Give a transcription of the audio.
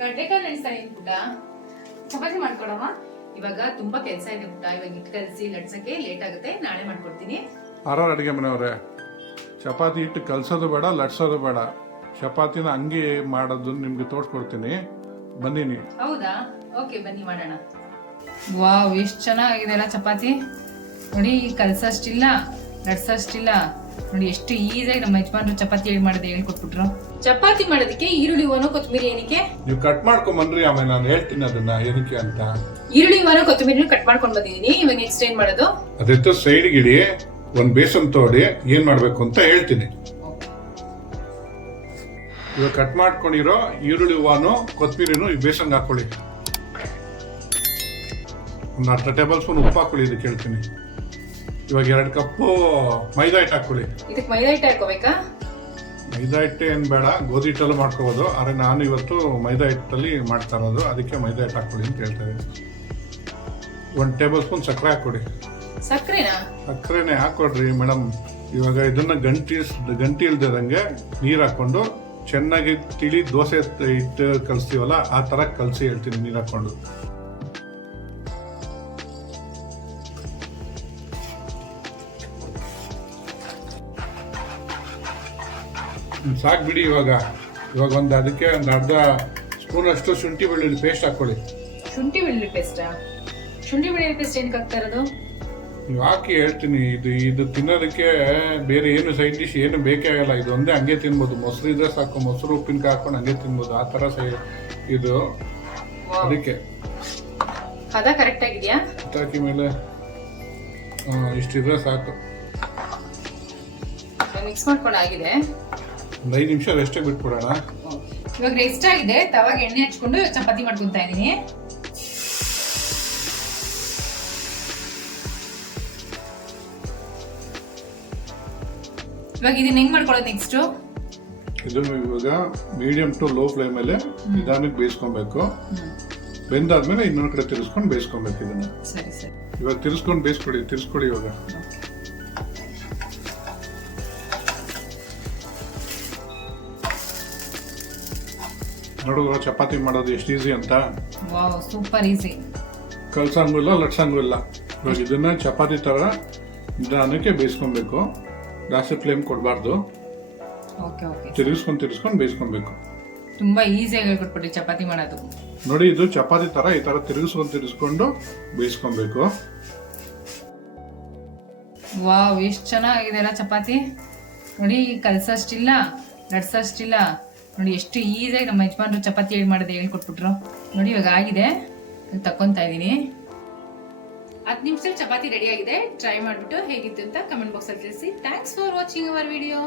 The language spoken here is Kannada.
ಕಡ್ಲೆಕಾಯಿ ನೆನೆಸ್ತಾ ಇದೀನಿ ಪುಟ್ಟ. ಚಪಾತಿ ಮಾಡ್ಕೊಡಮ್ಮ. ಇವಾಗ ತುಂಬಾ ಕೆಲಸ ಇದೆ ಪುಟ್ಟ. ಇವಾಗ ಹಿಟ್ಟು ಕಲಸಿ ಲಟ್ಸಕ್ಕೆ ಲೇಟ್ ಆಗುತ್ತೆ. ನಾಳೆ ಮಾಡ್ಕೊಡ್ತೀನಿ. ಅಡುಗೆ ಮನೆಯವರೇ, ಚಪಾತಿ ಹಿಟ್ಟು ಕಲಸೋದು ಬೇಡ, ಲಟ್ಸೋದು ಬೇಡ. ಚಪಾತಿನ ಹಂಗೆ ಮಾಡೋದು ನಿಮ್ಗೆ ತೋರಿಸ್ಕೊಡ್ತೀನಿ, ಬನ್ನಿ ನೀವು. ಹೌದಾ? ಓಕೆ, ಬನ್ನಿ ಮಾಡೋಣ. ವಾವ್, ಎಷ್ಟು ಚೆನ್ನಾಗಿದೆ ಅಲ್ಲ ಚಪಾತಿ. ನೋಡಿ, ಕಲಸಷ್ಟಿಲ್ಲ, ಲಟ್ಸಷ್ಟಿಲ್ಲ. ನೋಡಿ ಎಷ್ಟು ಈಸಿಯಾಗಿ ನಮ್ಮ ಯಜಮಾನ್ರು ಚಪಾತಿ ಹೇಳ್ಕೊಟ್ಬಿಟ್ರು. ಚಪಾತಿ ಮಾಡೋದಕ್ಕೆ ಈರುಳ್ಳಿ ಒಣ ಕೊತ್ತಂಬರಿ ಏನಕ್ಕೆ? ನೀವು ಕಟ್ ಮಾಡ್ಕೊಂಡ್ ಬನ್ರಿ, ಆಮೇಲೆ ನಾನು ಹೇಳ್ತೀನಿ ಅದನ್ನ ಏನಕ್ಕೆ ಅಂತ. ಈರುಳ್ಳಿ ಒಣ ಕೊತ್ತಂಬರಿ ಕಟ್ ಮಾಡ್ಕೊಂಡ್ ಬಂದಿದ್ದೀನಿ. ಇವಾಗ ನೆಕ್ಸ್ಟ್ ಏನ್ ಮಾಡೋದು? ಅದೆತ್ತು ಸೈಡ್ ಗಿಡಿ ಒಂದ್ ಬೇಸನ್ ತೋಡಿ ಏನ್ ಮಾಡ್ಬೇಕು ಅಂತ ಹೇಳ್ತೀನಿ. ಇವಾಗ ಕಟ್ ಮಾಡ್ಕೊಂಡಿರೋ ಈರುಳ್ಳಿ ಹೂವನು ಕೊತ್ತಂಬರಿನು ಈ ಬೇಸನ್ಗೆ ಹಾಕೊಳ್ಳಿ. ಒಂದು ಅರ್ಧ ಟೇಬಲ್ ಸ್ಪೂನ್ ಉಪ್ಪು ಹಾಕೊಳ್ಳಿ, ಇದಕ್ಕೆ ಹೇಳ್ತೀನಿ. ಇವಾಗ 2 ಕಪ್ಪು ಮೈದಾ ಹಿಟ್ಟು ಹಾಕೊಳ್ಳಿ. ಇದಕ್ಕೆ ಮೈದಾ ಹಿಟ್ಟು ಹಾಕೋಬೇಕಾ? ಮೈದಾ ಹಿಟ್ಟು ಏನ್ ಬೇಡ, ಗೋಧಿ ಹಿಟ್ಟಲ್ಲೂ ಮಾಡ್ಕೋಬಹುದು. ಆದ್ರೆ ನಾನು ಇವತ್ತು ಮೈದಾ ಹಿಟ್ಟಲ್ಲಿ ಮಾಡ್ತಾ ಇರೋದು, ಅದಕ್ಕೆ ಮೈದಾ ಹಿಟ್ಟು ಹಾಕೊಳ್ಳಿ ಅಂತ ಹೇಳ್ತೇವೆ. 1 ಟೇಬಲ್ ಸ್ಪೂನ್ ಸಕ್ಕರೆ ಹಾಕೊಳ್ಳಿ. ಸಕ್ಕರೆನೇ ಹಾಕೊಡ್ರಿ ಮೇಡಮ್. ಇವಾಗ ಇದನ್ನ ಗಂಟಿ ಇಲ್ದಿರಂಗೆ ನೀರ್ ಹಾಕೊಂಡು ಚೆನ್ನಾಗಿ ತಿಳಿ ದೋಸೆ ಹಿಟ್ಟು ಕಲಿಸ್ತೀವಲ್ಲ ಆ ತರ ಕಲಸಿ ಹೇಳ್ತೀನಿ, ನೀರ್ ಹಾಕೊಂಡು. ಸಾಕು ಬಿಡಿ. ಇವಾಗ ಒಂದು ಅದಕ್ಕೆ ಒಂದು ಅರ್ಧ ಸ್ಪೂನ್ ಅಷ್ಟು ಶುಂಠಿ ಬೆಳ್ಳುಳ್ಳಿ ಪೇಸ್ಟ್ ಹಾಕೊಳ್ಳಿ. ಶುಂಠಿ ಬೆಳ್ಳುಳ್ಳಿ ಪೇಸ್ಟ್ ಏನಕ್ಕೆ ಹಾಕ್ತಾ ಇರೋದು? ನೀವು ಹಾಕಿ ಹೇಳ್ತೀನಿ. ಇದು ತಿನ್ನೋದಕ್ಕೆ ಬೇರೆ ಏನು ಸೈಡ್ ಡಿಶ್ ಏನು ಬೇಕೇ ಆಗಲ್ಲ. ಇದು ಒಂದೇ ಹಂಗೆ ತಿನ್ಬೋದು. ಮೊಸರು ಇದ್ರೆ ಸಾಕು, ಮೊಸರು ಉಪ್ಪಿನಕಾಯಿ ಹಾಕೊಂಡು ಹಂಗೆ ತಿನ್ಬೋದು. ಆ ತರ ಇದು ಅದಕ್ಕೆ ಹದ ಕರೆಕ್ಟ್ ಆಗಿದೆಯಾ? ಹಾಕಿ ಮೇಲೆ ಇಷ್ಟಿದ್ರೆ ಸಾಕು. ಮಿಕ್ಸ್ ಮಾಡ್ಕೊಂಡು ಆಗಿದೆ. ಒಂದು 5 ನಿಮಿಷ ರೆಸ್ಟಿಗೆ ಬಿಟ್ಬಿಡೋಣ. ಇವಾಗ ರೆಸ್ಟ್ ಆಗಿದೆ. ತವಾಗ ಎಣ್ಣೆ ಹಚ್ಕೊಂಡು ಚಪಾತಿ ಮಾಡ್ಕೊಂತಾ ಇದೀನಿ. ಇವಾಗ ಇದನ್ನ ಹೆಂಗ್ ಮಾಡ್ಕೊಳ್ಳೋದು ನೆಕ್ಸ್ಟ್? ಇದನ್ನು ಇವಾಗ ಮೀಡಿಯಂ ಟು ಲೋ ಫ್ಲೇಮ್ ಮೇಲೆ ನಿಧಾನಕ್ಕೆ ಬೇಯಿಸ್ಕೊಬೇಕು. ಬೆಂದಾದ್ಮೇಲೆ ಇನ್ನೊಂದು ಕಡೆ ತಿರ್ಸ್ಕೊಂಡು ಬೇಯಿಸ್ಕೊಬೇಕು ಇದನ್ನ. ಸರಿ ಸರಿ. ಇವಾಗ ತಿರ್ಸ್ಕೊಂಡು ತಿರ್ಸ್ಕೊಡಿ ಇವಾಗ. ನೋಡುವ ಚಪಾತಿ ಮಾಡೋದು ಎಷ್ಟು ಈಸಿ ಅಂತ. Wow, super easy. ಕಲ್ಸಂಗೂ ಇಲ್ಲ, ಲಟ್ಸಂಗೂ ಇಲ್ಲ. ಇವಾಗ ಇದನ್ನ ಚಪಾತಿ ತರ ನಿಧಾನಕ್ಕೆ ಬೇಯಿಸ್ಕೊಬೇಕು. ಜಾಸ್ತಿ ಫ್ಲೇಮ್ ಕೊಡಬಾರ್ದು. ತಿರ್ಗಿಸ್ಕೊಂಡು ಬೇಯಿಸ್ಕೊಬೇಕು. ತುಂಬಾ ಈಸಿಯಾಗಿ ಹೇಳ್ಕೊಟ್ಬಿಟ್ಟು ಚಪಾತಿ ಮಾಡೋದು. ನೋಡಿ, ಇದು ಚಪಾತಿ ತರ ಈ ತರ ತಿರ್ಗಿಸ್ಕೊಂಡು ಬೇಯಿಸ್ಕೊಬೇಕು. ವಾವ್, ಎಷ್ಟು ಚೆನ್ನಾಗಿದೆ ಅಲ್ಲ ಚಪಾತಿ. ನೋಡಿ, ಕಲ್ಸಷ್ಟಿಲ್ಲ, ಲಟ್ಸಷ್ಟಿಲ್ಲ. ನೋಡಿ ಎಷ್ಟು ಈಸಿಯಾಗಿ ನಮ್ಮ ಯಜಮಾನ್ರು ಚಪಾತಿ ಹೇಳ್ಕೊಟ್ಬಿಟ್ರು. ನೋಡಿ, ಇವಾಗ ಆಗಿದೆ. ತಕ್ಕೊಂತಾ ಇದೀನಿ. 10 ನಿಮಿಷದಲ್ಲಿ ಚಪಾತಿ ರೆಡಿ ಆಗಿದೆ. ಟ್ರೈ ಮಾಡ್ಬಿಟ್ಟು ಹೇಗಿತ್ತು ಅಂತ ಕಮೆಂಟ್ ಬಾಕ್ಸ್ ಅಲ್ಲಿ ತಿಳಿಸಿ. Thanks for watching our video.